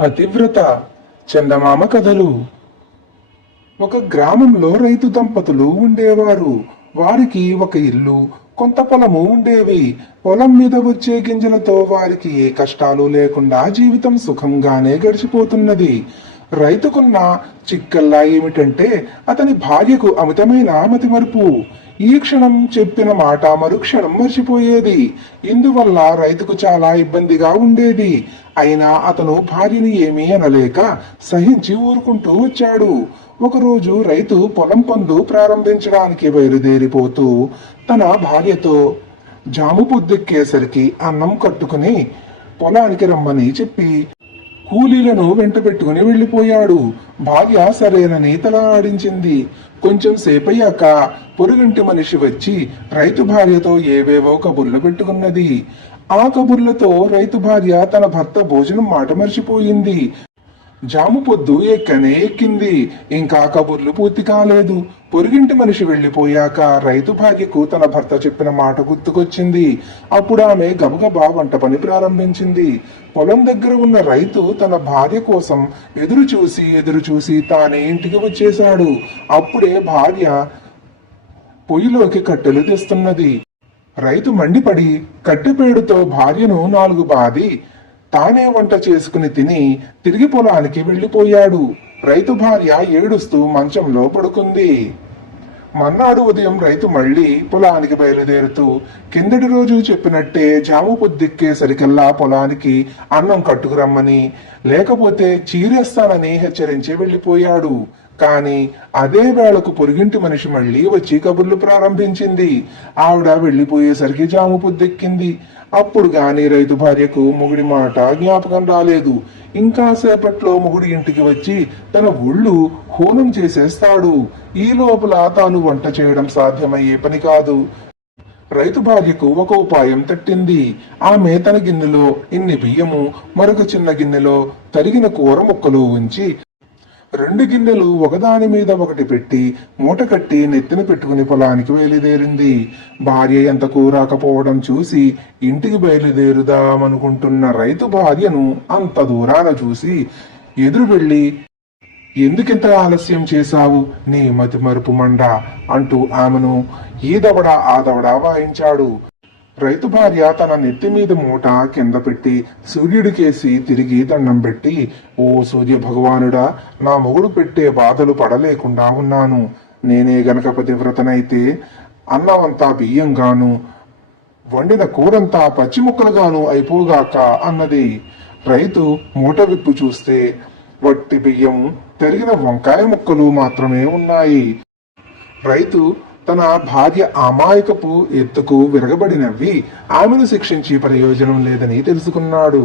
అతివ్రత చందమామ కథలు. ఒక గ్రామంలో రైతు దంపతులు ఉండేవారు. వారికి ఒక ఇల్లు కొంత పొలము ఉండేవి. పొలం మీద వచ్చే గింజలతో వారికి ఏ కష్టాలు లేకుండా జీవితం సుఖంగానే గడిచిపోతున్నది. రైతుకున్న చిక్కల్లా ఏమిటంటే అతని భార్యకు అమితమైన మతిమరుపు. ఈ క్షణం చెప్పిన మాట మరుక్షణం మర్చిపోయేది. ఇందువల్ల రైతుకు చాలా ఇబ్బందిగా ఉండేది. అయినా అతను భార్యని ఏమీ అనలేక సహించి ఊరుకుంటూ వచ్చాడు. ఒకరోజు రైతు పొలం పందు ప్రారంభించడానికి బయలుదేరిపోతూ తన భార్యతో జాము పొద్దెక్కేసరికి అన్నం కట్టుకుని పొలానికి రమ్మని చెప్పి కూలీలను వెంట పెట్టుకుని వెళ్ళిపోయాడు. భార్య సరేనని తల ఆడించింది. కొంచెం సేపయ్యాక పొరుగింటి మనిషి వచ్చి రైతు భార్యతో ఏవేవో కబుర్లు పెట్టుకున్నది. ఆ కబుర్లతో రైతు భార్య తన భర్త భోజనం మాట మర్చిపోయింది. జాము పొద్దు ఎక్కనే ఎక్కింది. ఇంకా కబుర్లు పూర్తి కాలేదు. పొరుగింటి మనిషి వెళ్ళిపోయాక రైతు భార్యకు తన భర్త చెప్పిన మాట గుర్తుకొచ్చింది. అప్పుడు ఆమె గబగబా వంట పని ప్రారంభించింది. పొలం దగ్గర ఉన్న రైతు తన భార్య కోసం ఎదురు చూసి ఎదురు చూసి తానే ఇంటికి వచ్చేశాడు. అప్పుడే భార్య పొయ్యిలోకి కట్టెలు తెస్తున్నది. రైతు మండిపడి కట్టెపేడుతో భార్యను నాలుగు బాది తానే వంట చేసుకుని తిని తిరిగి పొలానికి వెళ్ళిపోయాడు రైతు భార్య ఏడుస్తూ మంచంలో పడుకుంది. మన్నాడు ఉదయం రైతు మళ్ళీ పొలానికి బయలుదేరుతూ కిందటి రోజు చెప్పినట్టే జాము పొద్దుక్కేసరికల్లా పొలానికి అన్నం కట్టుకురమ్మని లేకపోతే చీరేస్తానని హెచ్చరించి వెళ్ళిపోయాడు కానీ అదే వేళకు పొరుగింటి మనిషి మళ్ళీ వచ్చి కబుర్లు ప్రారంభించింది. ఆవిడ వెళ్ళిపోయేసరికి జాము పొద్దెక్కింది. అప్పుడు గాని రైతు భార్యకు మొగుడి మాట జ్ఞాపకం రాలేదు. ఇంకాసేపట్లో ముగుడి మొగుడి ఇంటికి వచ్చి తన ఒళ్ళు హోనం చేసేస్తాడు. ఈ లోపల తాను వంట చేయడం సాధ్యమయ్యే పని కాదు. రైతు భార్యకు ఒక ఉపాయం తట్టింది. ఆమె తన గిన్నెలో ఇన్ని బియ్యము మరొక చిన్న గిన్నెలో తరిగిన కూర ముక్కలు ఉంచి రెండు గిన్నెలు ఒకదాని మీద ఒకటి పెట్టి మూట కట్టి నెత్తిన పెట్టుకుని పొలానికి బయలుదేరింది భార్య ఎంతకు రాకపోవడం చూసి ఇంటికి బయలుదేరుదామనుకుంటున్న రైతు భార్యను అంత దూరాన చూసి ఎదురు వెళ్ళి ఎందుకింత ఆలస్యం చేశావు? నీ మతి మరుపు మండ అంటూ ఆమెను ఈ దవడ ఆ దవడ వాయించాడు. రైతు భార్య తన నెత్తి మీద మూట కింద పెట్టి సూర్యుడికేసి తిరిగి దండం పెట్టి ఓ సూర్య భగవానుడా నా మొగుడు పెట్టే బాధలు పడలేకుండా ఉన్నాను. నేనే గనక పతివ్రతనైతే అన్నమంతా బియ్యంగాను వండిన కూరంతా పచ్చి ముక్కలుగాను అయిపోగాక అన్నది. రైతు మూట విప్పు చూస్తే వట్టి బియ్యం తరిగిన వంకాయ ముక్కలు మాత్రమే ఉన్నాయి. రైతు తన భార్య అమాయకపు ఎత్తుకు విరగబడినవి ఆమెను శిక్షించి ప్రయోజనం లేదని తెలుసుకున్నాడు.